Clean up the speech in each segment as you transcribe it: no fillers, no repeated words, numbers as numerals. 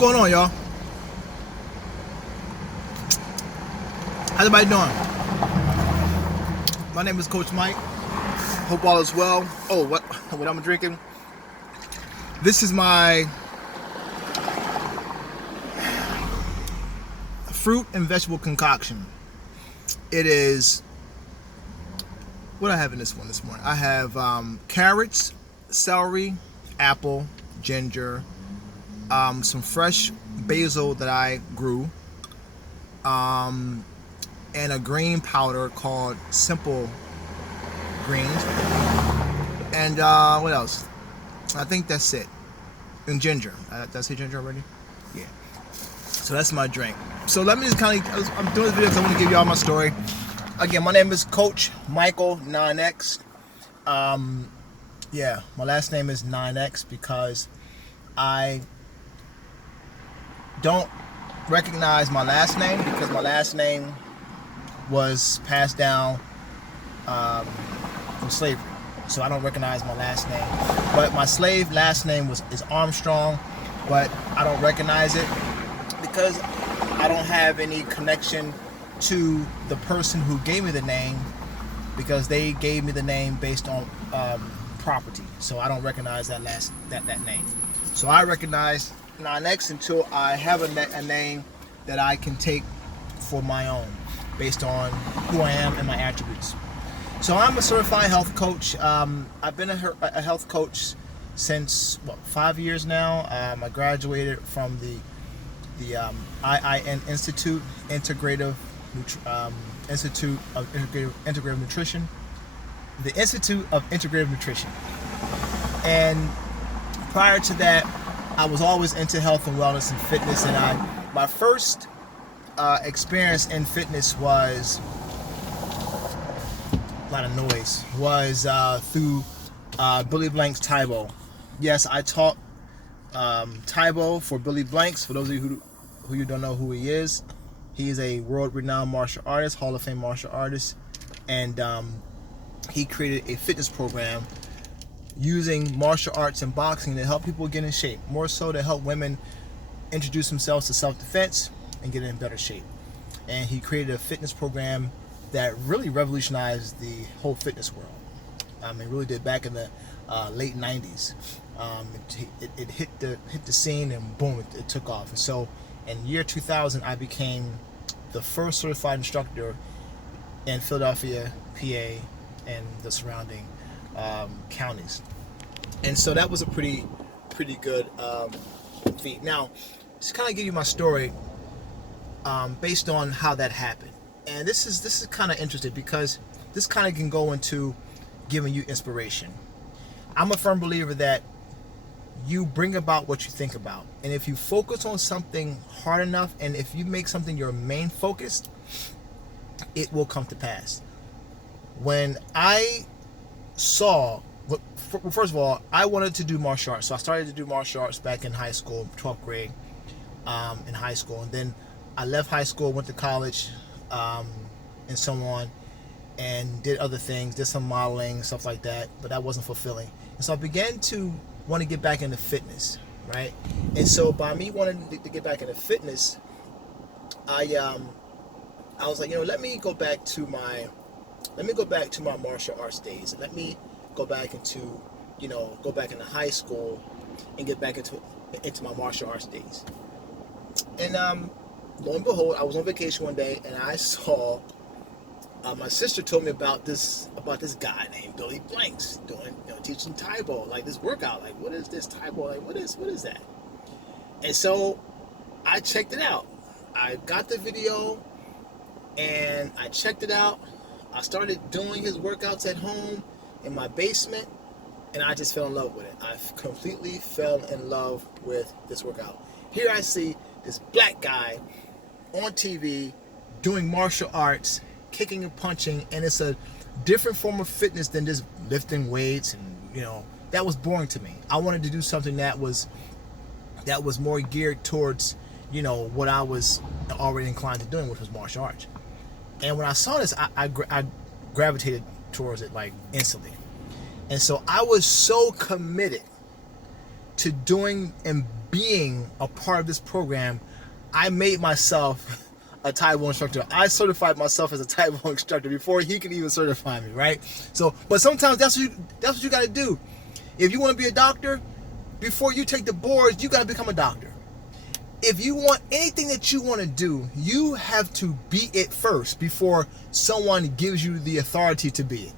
going on, y'all? How's everybody doing? My name is Coach Mike. Hope all is well. Oh, what I'm drinking? This is my fruit and vegetable concoction. It is, what do I have in this one this morning? I have carrots, celery, apple, ginger, some fresh basil that I grew, and a green powder called Simple Greens, and what else? I think that's it. And ginger. Did I say ginger already? Yeah. So that's my drink. So let me just I'm doing this video because I want to give y'all my story. Again, my name is Coach Michael 9X. Yeah, my last name is 9X because I don't recognize my last name because my last name was passed down from slavery. So I don't recognize my last name. But my slave last name is Armstrong, but I don't recognize it because I don't have any connection to the person who gave me the name, because they gave me the name based on property. So I don't recognize that name. So I recognize 9X until I have a name that I can take for my own based on who I am and my attributes. So I'm a certified health coach. I've been a health coach since 5 years now. I graduated from the IIN Institute, Institute of Integrative Nutrition, the Institute of Integrative Nutrition. And prior to that, I was always into health and wellness and fitness. And my first experience in fitness was a lot of noise. Was through Billy Blanks Tae Bo. Yes, I taught Tae Bo for Billy Blanks. For those of you who don't know who he is a world-renowned martial artist, Hall of Fame martial artist, and he created a fitness program using martial arts and boxing to help people get in shape. More so to help women introduce themselves to self-defense and get in better shape. And he created a fitness program that really revolutionized the whole fitness world. It really did back in the late 90s. It hit the scene and boom, it took off. And so in year 2000, I became the first certified instructor in Philadelphia, PA, and the surrounding counties. And so that was a pretty good feat. Now, just kind of give you my story based on how that happened. And this is kind of interesting because this kind of can go into giving you inspiration. I'm a firm believer that you bring about what you think about. And if you focus on something hard enough, and if you make something your main focus, it will come to pass. When I saw, first of all, I wanted to do martial arts. So I started to do martial arts back in high school, 12th grade, in high school. And then I left high school, went to college, and so on, and did other things, did some modeling, stuff like that, but that wasn't fulfilling. And so I began to want to get back into fitness, right? And so by me wanting to get back into fitness, I was like, let me go back to my martial arts days, and let me go back into high school and get back into my martial arts days. And lo and behold, I was on vacation one day and I saw my sister told me about this guy named Billy Blanks doing teaching Tae Bo, like this workout. Like, what is this Tae Bo? Like, what is that? And so I checked it out. I got the video and I checked it out. I started doing his workouts at home in my basement, and I just fell in love with it. I completely fell in love with this workout. Here I see this black guy on TV doing martial arts, kicking and punching, and it's a different form of fitness than just lifting weights, and that was boring to me. I wanted to do something that was more geared towards what I was already inclined to doing, which was martial arts. And when I saw this, I gravitated towards it like instantly. And so I was so committed to doing and being a part of this program, I made myself a Taekwondo instructor. I certified myself as a Taekwondo instructor before he could even certify me, right? So, but sometimes that's what you got to do. If you want to be a doctor, before you take the boards, you got to become a doctor. If you want anything that you want to do, you have to be it first before someone gives you the authority to be it.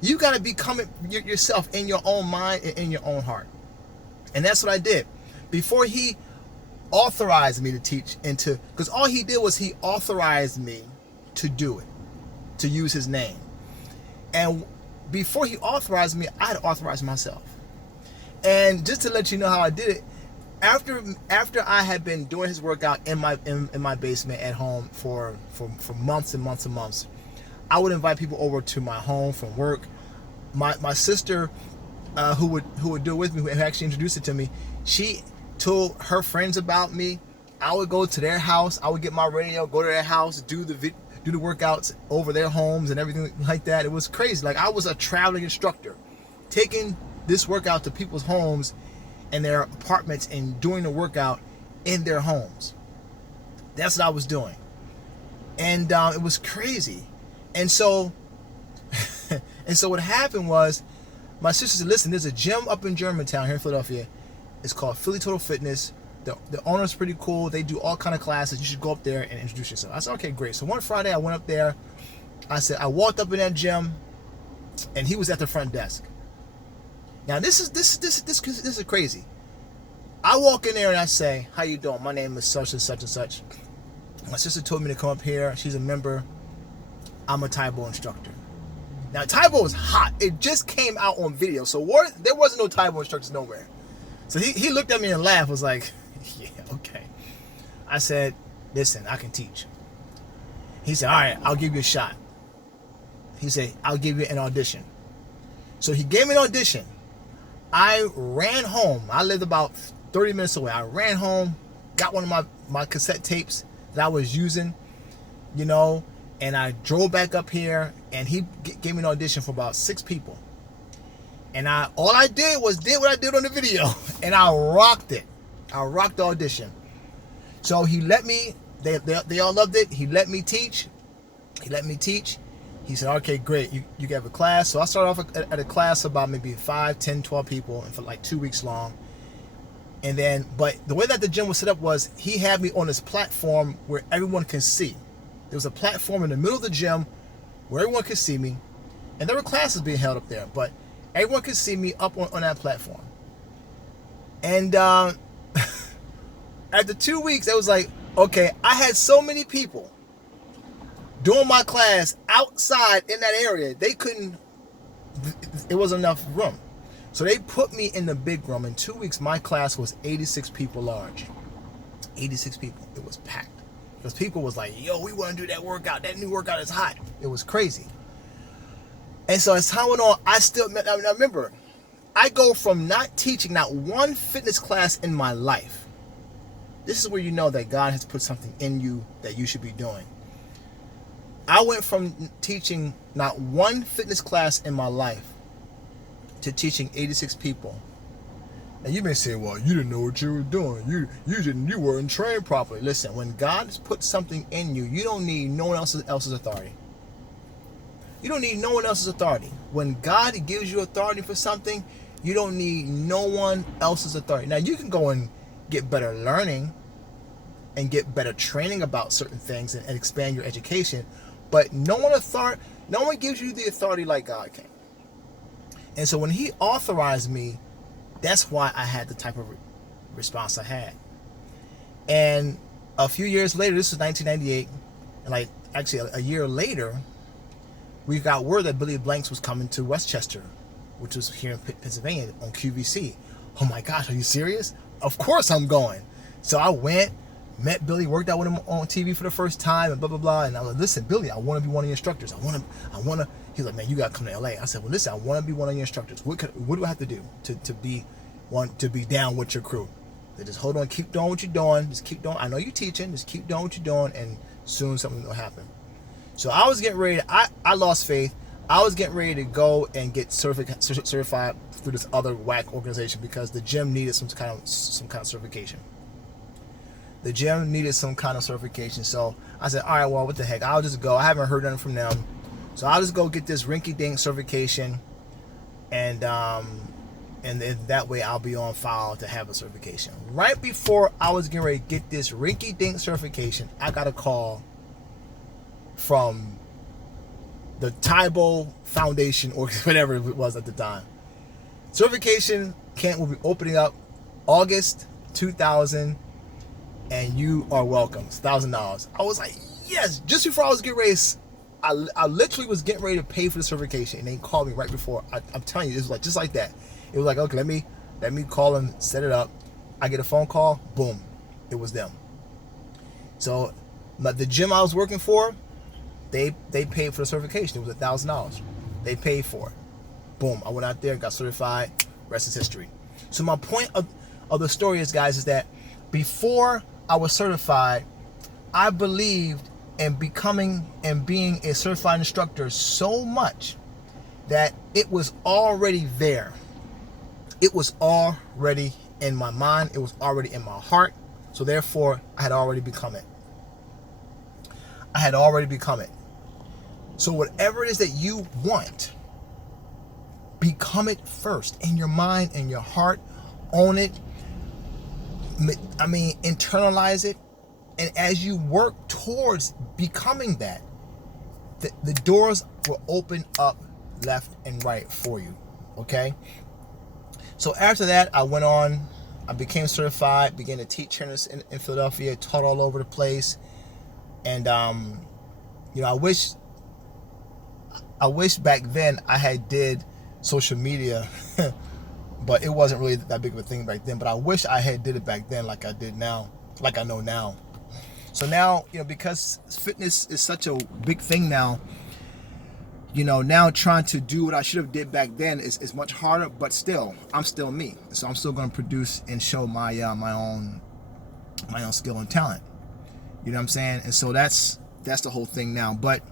You got to become it yourself in your own mind and in your own heart. And that's what I did. Before he authorized me to teach because all he did was he authorized me to do it, to use his name. And before he authorized me, I had authorized myself. And just to let you know how I did it, after I had been doing his workout in my basement at home for months and months and months, I would invite people over to my home from work. My sister, who would do it with me, who actually introduced it to me, she told her friends about me. I would go to their house. I would get my radio, go to their house, do the workouts over their homes and everything like that. It was crazy. Like I was a traveling instructor, taking this workout to people's homes and their apartments and doing the workout in their homes. That's what I was doing. And it was crazy. And so what happened was, my sister said, listen, there's a gym up in Germantown here in Philadelphia. It's called Philly Total Fitness. The owner's pretty cool. They do all kind of classes. You should go up there and introduce yourself. I said, okay, great. So one Friday I went up there. I walked up in that gym, and he was at the front desk. Now this is crazy. I walk in there and I say, how you doing? My name is such and such and such. My sister told me to come up here. She's a member. I'm a Taekwondo instructor. Now Taekwondo was hot. It just came out on video. So there wasn't no Taekwondo instructors nowhere. So he looked at me and laughed, was like, yeah, okay. I said, listen, I can teach. He said, all right, I'll give you a shot. He said, I'll give you an audition. So he gave me an audition. I ran home. I lived about 30 minutes away. I ran home, got one of my cassette tapes that I was using, and I drove back up here, and he gave me an audition for about 6 people. And all I did was what I did on the video, and I rocked it. I rocked the audition. So he let me, they all loved it. He let me teach. He said, okay, great, you can have a class. So I started off at a class about maybe 5, 10, 12 people, and for like 2 weeks long. And then, but the way that the gym was set up was he had me on this platform where everyone can see. There was a platform in the middle of the gym where everyone could see me. And there were classes being held up there, but everyone could see me up on that platform. And after 2 weeks, it was like, okay, I had so many people doing my class outside in that area. It wasn't enough room. So they put me in the big room. In 2 weeks, my class was 86 people large. 86 people. It was packed. Because people was like, yo, we want to do that workout. That new workout is hot. It was crazy. And so as time went on, I remember, I go from not teaching not one fitness class in my life. This is where you know that God has put something in you that you should be doing. I went from teaching not one fitness class in my life to teaching 86 people. And you may say, well, you didn't know what you were doing. You weren't trained properly. Listen, when God has put something in you, you don't need no one else's authority. You don't need no one else's authority. When God gives you authority for something, you don't need no one else's authority. Now, you can go and get better learning and get better training about certain things and expand your education, but no one gives you the authority like God can. And so when he authorized me, that's why I had the type of response I had. And a few years later, this was 1998, and actually a year later, we got word that Billy Blanks was coming to Westchester, which was here in Pennsylvania on QVC. Oh my gosh, are you serious? Of course I'm going. So I went, met Billy, worked out with him on TV for the first time, and blah, blah, blah. And I was like, listen, Billy, I want to be one of your instructors. I want to. He's like, man, you got to come to LA. I said, well, listen, I want to be one of your instructors. What do I have to do to be down with your crew? They just hold on, keep doing what you're doing. Just keep doing. I know you're teaching. Just keep doing what you're doing, and soon something will happen. So I was getting ready. I lost faith. I was getting ready to go and get certified through this other whack organization because the gym needed some kind of certification. The gym needed some kind of certification. So I said, all right, well, what the heck? I'll just go. I haven't heard nothing from them. So I'll just go get this rinky-dink certification. And then that way I'll be on file to have a certification. Right before I was getting ready to get this rinky-dink certification, I got a call from the Taibo Foundation or whatever it was at the time. Certification camp will be opening up August 2000. And you are welcome. It's $1,000. I was like, yes. Just before I was getting ready, I literally was getting ready to pay for the certification, and they called me right before. I'm telling you, it was like just like that. It was like, okay, let me call and set it up. I get a phone call, boom, it was them. So, the gym I was working for, they paid for the certification. It was $1,000. They paid for it. Boom, I went out there, got certified. Rest is history. So my point of the story is, guys, is that before I was certified, I believed in becoming and being a certified instructor so much that it was already there. It was already in my mind. It was already in my heart. So therefore, I had already become it. I had already become it. So whatever it is that you want, become it first in your mind, in your heart. Own it. I mean, internalize it. And as you work towards becoming that, the doors will open up left and right for you. Okay? So after that, I went on. I became certified, began to teach trainers in Philadelphia, taught all over the place. And, I wish back then I had did social media, but it wasn't really that big of a thing back then. But I wish I had did it back then like I did now, like I know now. So now, because fitness is such a big thing now, now trying to do what I should have did back then is much harder, but still, I'm still me. So I'm still going to produce and show my own skill and talent. You know what I'm saying? And so that's the whole thing now. But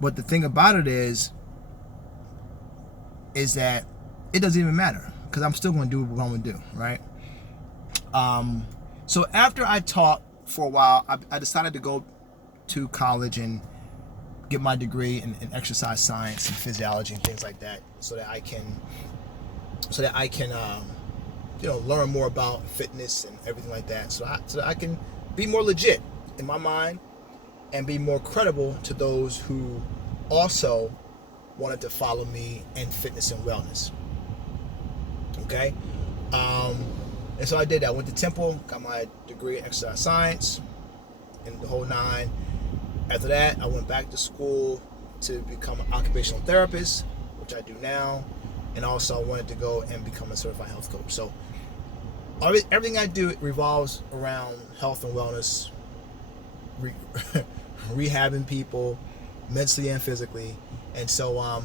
the thing about it is that it doesn't even matter because I'm still going to do what I'm going to do, right? So after I taught for a while, I decided to go to college and get my degree in exercise science and physiology and things like that, so that I can learn more about fitness and everything like that, so that I can be more legit in my mind and be more credible to those who also wanted to follow me in fitness and wellness. Okay, and so I did that. I went to Temple, got my degree in exercise science and the whole nine. After that, I went back to school to become an occupational therapist, which I do now, and also I wanted to go and become a certified health coach. So everything I do revolves around health and wellness, rehabbing people mentally and physically. And so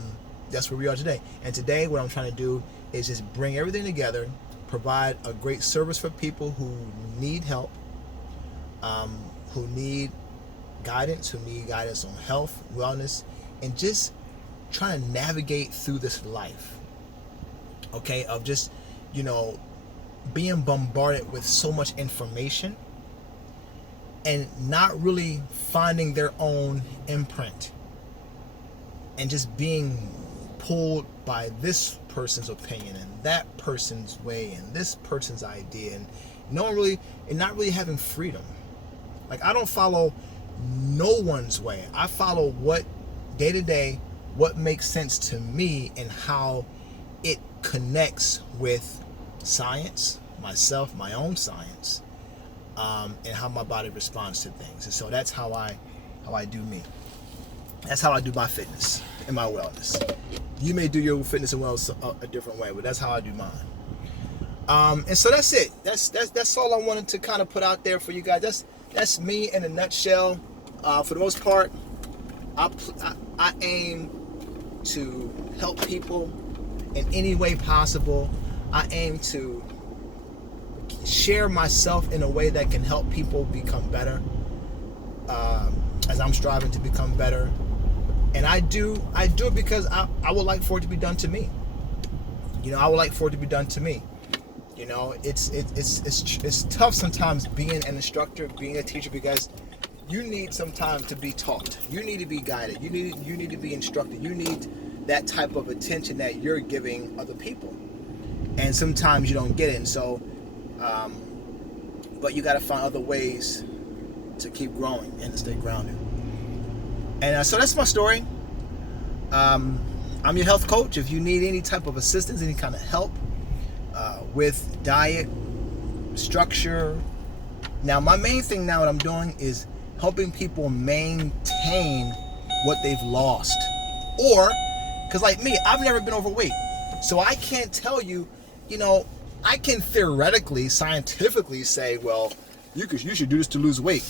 that's where we are today. And today what I'm trying to do is just bring everything together, provide a great service for people who need help, who need guidance on health, wellness, and just trying to navigate through this life, okay, of just, being bombarded with so much information and not really finding their own imprint and just being pulled by this person's opinion and that person's way and this person's idea, and not really having freedom. Like, I don't follow no one's way. I follow what day to day, what makes sense to me and how it connects with science, myself, my own science, and how my body responds to things. And so that's how I do me. That's how I do my fitness and my wellness. You may do your fitness and wellness a different way, but that's how I do mine. And so that's it. That's all I wanted to kind of put out there for you guys. That's me in a nutshell. For the most part, I aim to help people in any way possible. I aim to share myself in a way that can help people become better, as I'm striving to become better. And I do it because I would like for it to be done to me. I would like for it to be done to me. It's tough sometimes being an instructor, being a teacher, because you need some time to be taught. You need to be guided. You need to be instructed. You need that type of attention that you're giving other people, and sometimes you don't get it. And so, but you got to find other ways to keep growing and to stay grounded. And so that's my story. I'm your health coach. If you need any type of assistance, any kind of help with diet, structure. Now, my main thing now, what I'm doing is helping people maintain what they've lost. Or, because like me, I've never been overweight. So I can't tell you, I can theoretically, scientifically say, well, you should do this to lose weight.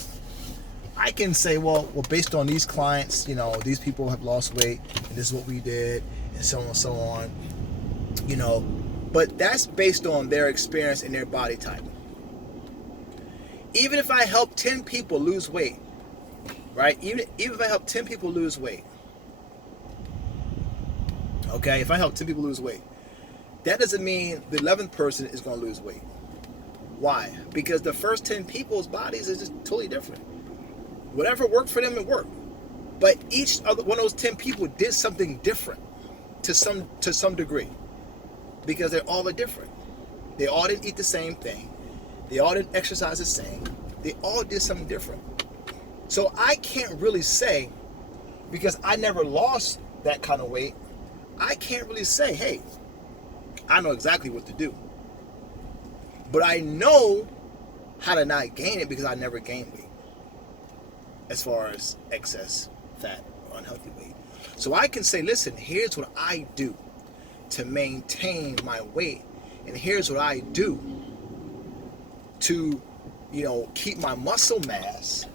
I can say, well, based on these clients, these people have lost weight, and this is what we did, and so on and so on, But that's based on their experience and their body type. Even if I help 10 people lose weight, right? Even if I help 10 people lose weight, okay? If I help 10 people lose weight, that doesn't mean the 11th person is going to lose weight. Why? Because the first 10 people's bodies is just totally different. Whatever worked for them, it worked. But each other one of those 10 people did something different to some degree. Because they're all different. They all didn't eat the same thing. They all didn't exercise the same. They all did something different. So I can't really say, because I never lost that kind of weight, I can't really say, hey, I know exactly what to do. But I know how to not gain it because I never gained weight. As far as excess fat or unhealthy weight. So I can say, listen, here's what I do to maintain my weight, and here's what I do to keep my muscle mass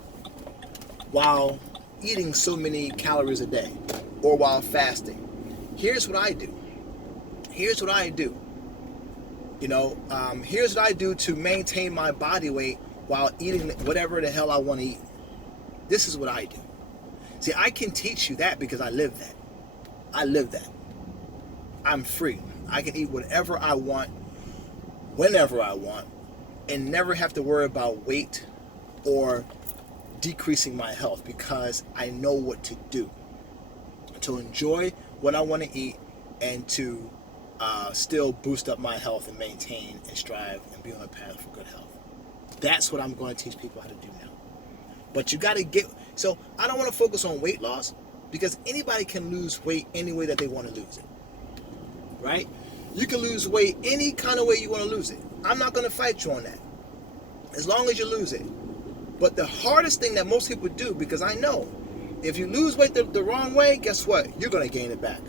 while eating so many calories a day or while fasting. Here's what I do. Here's what I do. Here's what I do to maintain my body weight while eating whatever the hell I want to eat. This is what I do. See, I can teach you that because I live that. I live that. I'm free. I can eat whatever I want, whenever I want, and never have to worry about weight or decreasing my health because I know what to do to enjoy what I want to eat and to still boost up my health and maintain and strive and be on a path for good health. That's what I'm going to teach people how to do now. But you got to so I don't want to focus on weight loss because anybody can lose weight any way that they want to lose it. Right? You can lose weight any kind of way you want to lose it. I'm not going to fight you on that. As long as you lose it. But the hardest thing that most people do, because I know, if you lose weight the wrong way, guess what? You're going to gain it back.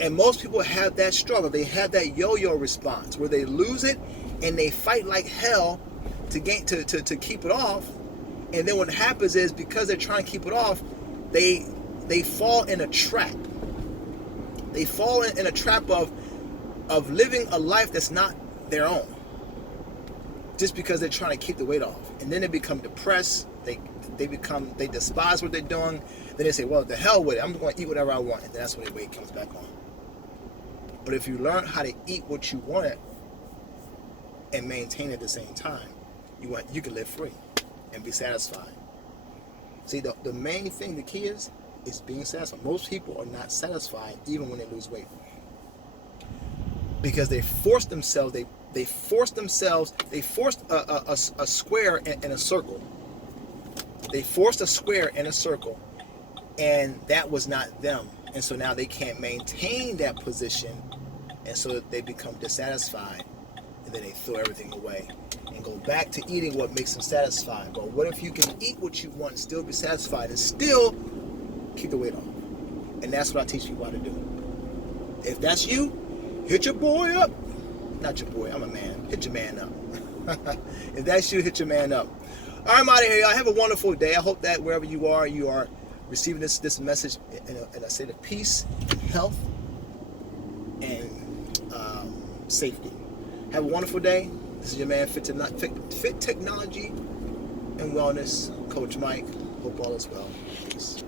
And most people have that struggle. They have that yo-yo response where they lose it and they fight like hell to keep it off. And then what happens is because they're trying to keep it off, they fall in a trap. They fall in a trap of living a life that's not their own. Just because they're trying to keep the weight off. And then they become depressed. They despise what they're doing. Then they say, well, the hell with it. I'm going to eat whatever I want. And that's when the weight comes back on. But if you learn how to eat what you want and maintain it at the same time, you can live free and be satisfied. See, the main thing, the key is being satisfied. Most people are not satisfied even when they lose weight. Because they force themselves, they forced a square in a circle. They forced a square in a circle, and that was not them. And so now they can't maintain that position, and so they become dissatisfied, and then they throw everything away and go back to eating what makes them satisfied. But what if you can eat what you want and still be satisfied and still keep the weight off? And that's what I teach people how to do. If that's you, hit your boy up. Not your boy, I'm a man. Hit your man up. If that's you, hit your man up. All right, I'm out of here, y'all. Have a wonderful day. I hope that wherever you are receiving this message in a state of peace, health, and safety. Have a wonderful day. This is your man, Fit Technology and Wellness, Coach Mike. Hope all is well. Peace.